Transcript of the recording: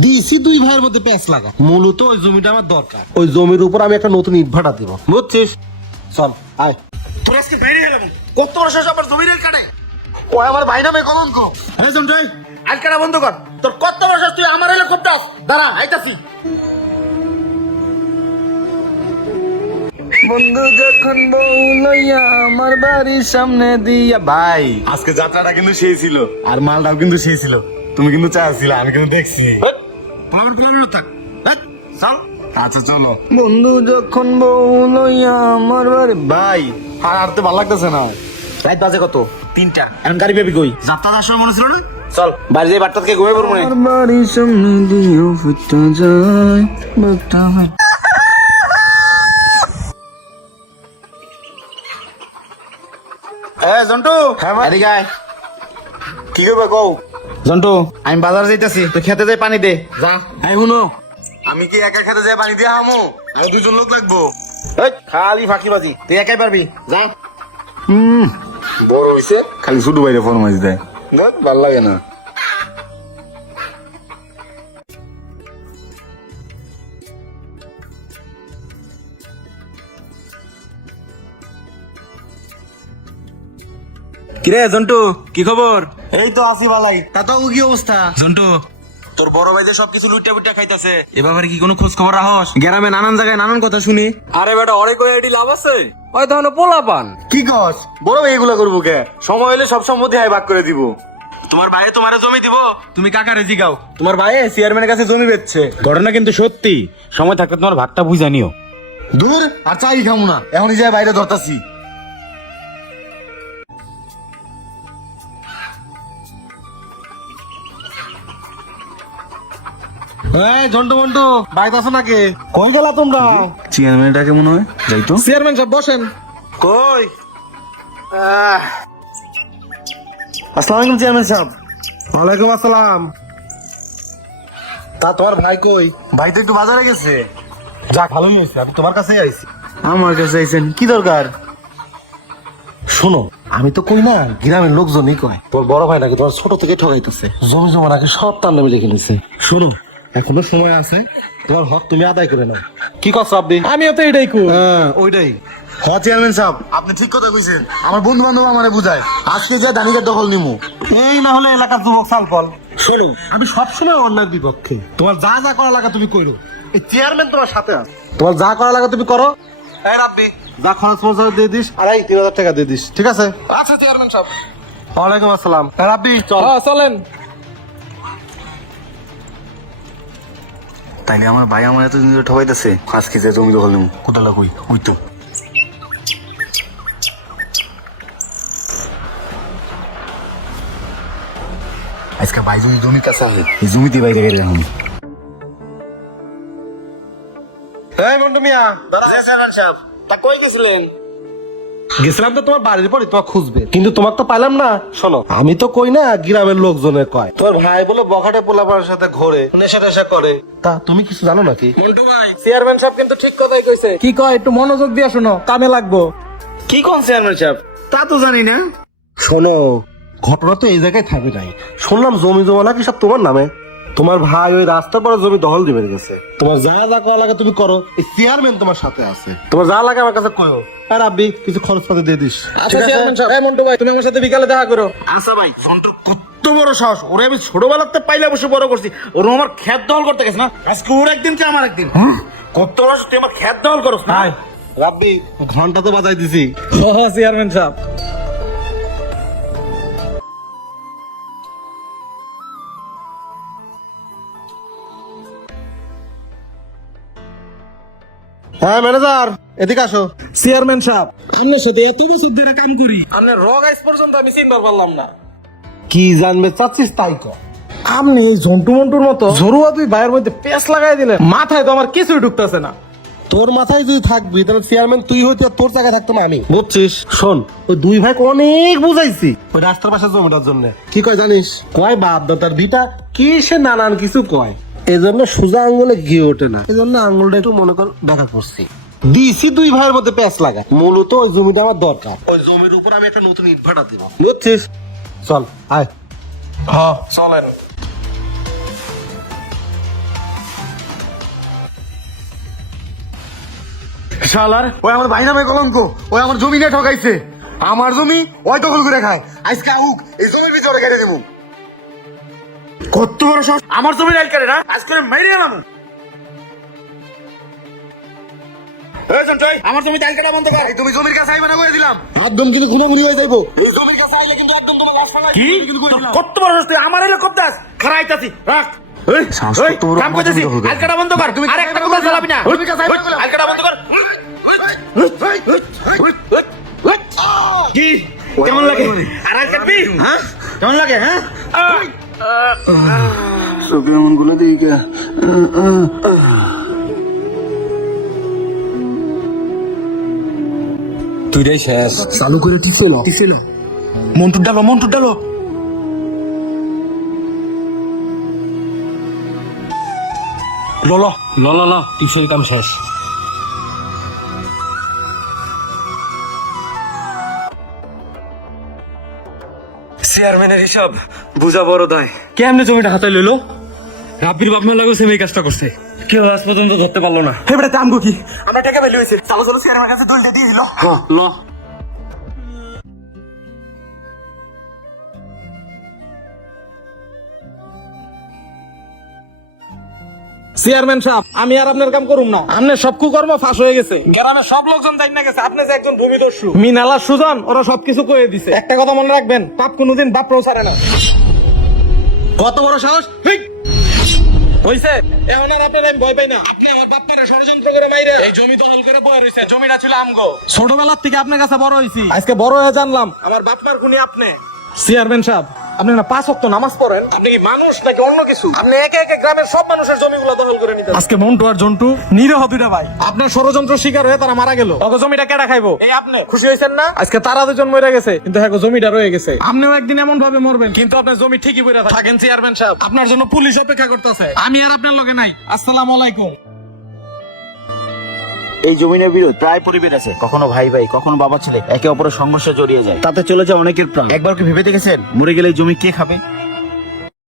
দিছি দুই ভাইয়ের মধ্যে প্যাঁচ লাগা। মূলত ওই জমিটা আমার দরকার, ওই জমির উপর আমি একটা নতুন ইট ভাটা দিব, বুঝছিস? চল আয়। তোর আজকে বাইরে গেলাম কত বড় শেষ আবার জমির এল কাটে। ও আমার ভাই নামে কলঙ্ক। আরে জন্টুই আল কাটা বন্ধ কর। তোর কত বড় শেষ, তুই আমার এলে খুব টাস। দাঁড়া আইতাছি। বন্ধু যখন বউ লইয়া আমার বাড়ির সামনে দিয়া। ভাই আজকে যাত্রাটা কিন্তু সেই ছিল, আর মালটাও কিন্তু সেই ছিল। তুমি কিন্তু চাচ্ছিলে, আমি কিন্তু দেখছি। আমার প্ল্যান থাক চল। আচ্ছা চলো। বন্ধু যখন বউ লইয়া আমার বাড়ি। ভাই আর আর তো ভালো লাগতেছে না। রাত বাজে কত? 3টা। এখন গাড়ি পেবি কই? যাত্রা যাওয়ার সময় মনে ছিল না? চল বাড়ি যাই, বাড়িতে ঘুমিয়ে পড়বো। আমার বাড়ির সামনে দিয়া ফুটে যায় বাট্টা ভাই। জন্টু এদিকে আয়। কি করবে কও? জন্টু আমি বাজার যাইতেছি, তুই খেতে যাই পানি দে যা। এই শুনো, আমি কি একা খেতে যাই পানি দিয়ে হামু? আর দুজন লোক লাগবো। খালি ফাঁকিবাজি, তুই একাই পারবি যা। বড় হইছে খালি ছোট বাইরে ফরমাইশ দেয়, ভাল লাগে না। কিরে জন্টু কি খবর? এই তো আসি বালাই। তা তো কি অবস্থা? জন্টু তোর বড় ভাই যে সবকিছু লুইটা বুইটা খাইতাছে, এ ব্যাপারে কি কোনো খোঁজ খবর রাখস? গ্রামে নানান জায়গায় নানান কথা শুনি। আরে বেটা অনেক এটি লাভ আছে, ওই তখন পোলা পান। কি কস? বড় ভাই এগুলা করবো কে? সময় হলে সব সম্পত্তি হাই ভাগ করে দিব। তোমার ভাই তোমারে জমি দিব, তুমি কাকারে জিগাও। তোমার ভাই চেয়ারম্যানের কাছে জমি বেচছে। ঘটনা কিন্তু সত্যি। সময় থাকতে তোমার ভাগটা বুঝা নিও। দূর আর চাই খামু না, এখনই যাই বাইরে ধরতাছি। এই ঝন্টু মন্টু বাইরে আছো নাকি? কই গেলা তোমরা? চেয়ারম্যানটাকে মনে হয় যাই তো। চেয়ারম্যান সাহেব বসেন। কই? আসসালামু আলাইকুম চেয়ারম্যান সাহেব। ওয়ালাইকুম আসসালাম। তা তোমার ভাই কই? ভাই তো একটু বাজারে গেছে। যা ভালো হয়েছে, আমি তোমার কাছেই আইছি। আমার কাছে আইছেন, কি দরকার? শোনো, আমি তো কই না, গ্রামের লোকজনই কয় তোর বড় ভাই নাকি তোমার ছোট থেকে ঠকাইতেছে, জমি জমা নাকি সব তার নামে লিখে নিছে। শোনো, এখনো সময় আছে, তোমার হক তুমি আদায় করে নাও। কি করছো আপনি? আমিও তো এটাই কই। হ্যাঁ ওইটাই। হ্যাঁ চেয়ারম্যান সাহেব, আপনি ঠিক কথা কইছেন। আমার বন্ধু বান্ধব আমারে বুঝায়, আজকে যা ধানিকের দখল নিমু। এই না হলে এলাকার যুবক সালফল। শোনো, আমি সবসময় অন্যায়ের বিপক্ষে। তোমার যা যা করা লাগা তুমি কইরো, এই চেয়ারম্যান তোমার সাথে আছে। তোমার যা করা লাগা তুমি করো। এই রাব্বি, যা খরচ মরচ দিয়ে দিস, আর এই 3000 টাকা দিয়ে দিস, ঠিক আছে? আচ্ছা চেয়ারম্যান সাহেব। ওয়ালাইকুম আসসালাম। রাব্বি চল। হ্যাঁ চলেন। তাইলে আমার ভাই আমার এতদিন ধরে ঠকাইতেছে, আজকে যে জমি দখল নিমু। কোথালা কই? ওই তো। আজকে ভাই যদি জমির কাছে আসে, এই জমিতে বাইরে বের এখন। এই মন্টু মিয়া, চেয়ারম্যান সাহেব, তা কই গেছিলেন? গেছিলাম তো তোমার বাড়ির পরে, তোমার খুঁজবে, কিন্তু তোমার তো পাইলাম না। শোনো, আমি তো কই না, গ্রামের লোকজনের কয় তোর ভাই বলে বখাটে পোলাপানের সাথে ঘোরে, নেশা টেশা করে। তা তুমি কিছু জানো নাকি? মন্টু ভাই, চেয়ারম্যান সাহেব কিন্তু ঠিক কথাই কইছে। কি কয় একটু মনোযোগ দিয়ে শোনো, কামে লাগবো। কি কোন চেয়ারম্যান সাহেব? তা তো জানি না। শোনো, ঘটনা তো এই জায়গায় থাকবে নাই। শুনলাম জমি জমা নাকি সব তোমার নামে। তোমার ভাই ওই রাস্তার পরে জমি দখল দিবে গেছে। তোমার যা যা করা লাগে তুমি করো, এই চেয়ারম্যান তোমার সাথে আছে। তোমার যা লাগে আমার কাছে কয়ো। আর আব্বি কিছু খরচ পাতি দিয়ে দিস। আচ্ছা চেয়ারম্যান সাহেব। এই মন্টু ভাই, তুমি আমার সাথে বিকালে দেখা করো। আচ্ছা ভাই, ফোনটা কত বড় সাহস! ওরে আমি ছোটবেলাতে পাইলে বসে বড় করছি, ওর আমার খেত দখল করতে গেছে না। আজকে ওর একদিন কে আমার একদিন। কত বড় সাহস, তুই আমার খেত দখল করছ না? রাব্বি ঘন্টা তো বাজাই দিছি। হ্যাঁ চেয়ারম্যান সাহেব। হ্যাঁ ম্যানেজার, এদিকে আসো। চেয়ারম্যান সাহেব, আপনার সাথে এত বছর ধরে কাম করি, আপনার রগ আইস পর্যন্ত আমি চিনবার পারলাম না। কি জানবে চাচ্ছিস তাই কর। আপনি এই ঝন্টু মন্টুর মতো জরুয়া দুই ভাইয়ের মধ্যে পেঁচ লাগাই দিলেন, মাথায় তো আমার কিছুই ঢুকতেছে না। তোর মাথায় যদি থাকবি তাহলে চেয়ারম্যান তুই হইতে, তোর জায়গায় থাকতো না আমি, বুঝছিস? শোন, ওই দুই ভাই অনেক বুঝাইছি ওই রাস্তার পাশে জমিটার জন্য। কি কয় জানিস? কয় বাপ দাদার ভিটা কি, সে নানান কিছু কয়। এই জন্য সোজা আঙ্গুলে গিয়ে ওঠে না, এই জন্য আঙ্গুলটা একটু মনে কর দেখা করছি। দিছি দুই ভাইয়ের মধ্যে প্যাঁচ লাগা। মূলত ওই জমিটা আমার দরকার, ওই জমির উপর আমি একটা নতুন ইট ভাটা দিব, বুঝছিস? চল আয়। হ্যাঁ চলেন। শালার ওই আমার ভাই নামে কলঙ্ক, ওই আমার জমি নিয়ে ঠকাইছে, আমার জমি ওই দখল করে খায়। আজকে আউক এই জমির ভিতরে কেটে দিব। কত বড় সাহস আমার জমি রাইল করে না, আজ করে মেরে গেলাম। এই জন্টই আমার জমি ডাল কাটা বন্ধ কর। এই তুমি জমির কাছে আইবা না কইয়া দিলাম, একদম কিন্তু খুনাখুনি হয়ে যাইবো। এই জমির কাছে আইলে কিন্তু একদম তোমার লাশ ফালা। কি কত বড় সাহস তুই আমার এলে কবদাস খারাইতাছি রাখ। এই সাহস এই, কত বড়, কাম আমার করতেছি, জমি দখল করে। ডাল কাটা বন্ধ কর। তুমি আর একটা কথা চালাবি না, জমির কাছে আইবা না। ডাল কাটা বন্ধ কর। কি কেমন লাগে আর আজ কাটবি? হ্যাঁ কেমন লাগে? হ্যাঁ চোখে এমন গুলো দিই কে? তুই রে শেষ চালু করে টিছিল মন্টুর ডালো ল টিপসের কাম শেষ। চেয়ারম্যানের হিসাব বুঝা বড় দায়। কেমনে জমিটা হাতে লইলো? রাব্বির বাপ মা লাগো সেম এই কাজটা করছে, কেউ আজ পর্যন্ত ধরতে পারলো না। এবারে আমগো কি? আমরা টাকা বেলি হয়েছে, চলো চলো চেয়ারম্যানের কাছে দলটা দিয়ে দিল। ল চেয়ারম্যান সাহেব, আমি আর আপনার কাম করুম না। আপনার সব কুকর্ম ফাঁস হয়ে গেছে, গ্রামের সব লোকজন জানি না গেছে আপনি যে একজন ভূমিদস্যু। মিনালা সুজন ওরা সবকিছু কয়ে দিছে। একটা কথা মনে রাখবেন, পাপ কোনোদিন বাপ ছাড়ে না। কত বড় সাহস! হইছে, এখন আর আপনার আমি ভয় পাই না। আপনি আমার বাপ্পারে ষড়যন্ত্র করে মাইরে এই জমি দখল করে বয়ে রইছে। জমিটা ছিল আমগো। ছোটবেলার থেকে আপনার কাছে বড় হইছি, আজকে বড় হয়ে জানলাম আমার বাপমার খুনি আপনি। চেয়ারম্যান সাহেব, আপনি না 5 ওয়াক্ত নামাজ পড়েন? আপনি কি মানুষ নাকি অন্য কিছু? আপনি একে একে গ্রামের সব মানুষের জমিগুলো দখল করে নিতেন। আজকে মন্টু আর জন্টু নিরীহ দুইটা ভাই আপনার ষড়যন্ত্র শিকার হয়ে তারা মারা গেল। তখন জমিটা কেডা খাইবো? এই আপনি খুশি হয়েছেন না? আজকে তারা দুজন মরে গেছে, কিন্তু হ্যাঁ জমিটা রয়ে গেছে। আপনিও একদিন এমন ভাবে মরবেন, কিন্তু আপনার জমি ঠিকই পড়ে থাকেন। চেয়ারম্যান সাহেব, আপনার জন্য পুলিশ অপেক্ষা করতেছে। আমি আর আপনার লগে নাই। আসসালামু আলাইকুম। এই জমিনের বিরোধ প্রায় পরিবেশ আছে, কখনো ভাই ভাই কখনো বাবা ছেলে একে অপরের সংঘর্ষে জড়িয়ে যায়, তাতে চলে যায় অনেকের প্রাণ। একবার কি ভেবে দেখেছেন মরে গেলে এই জমি কে খাবে?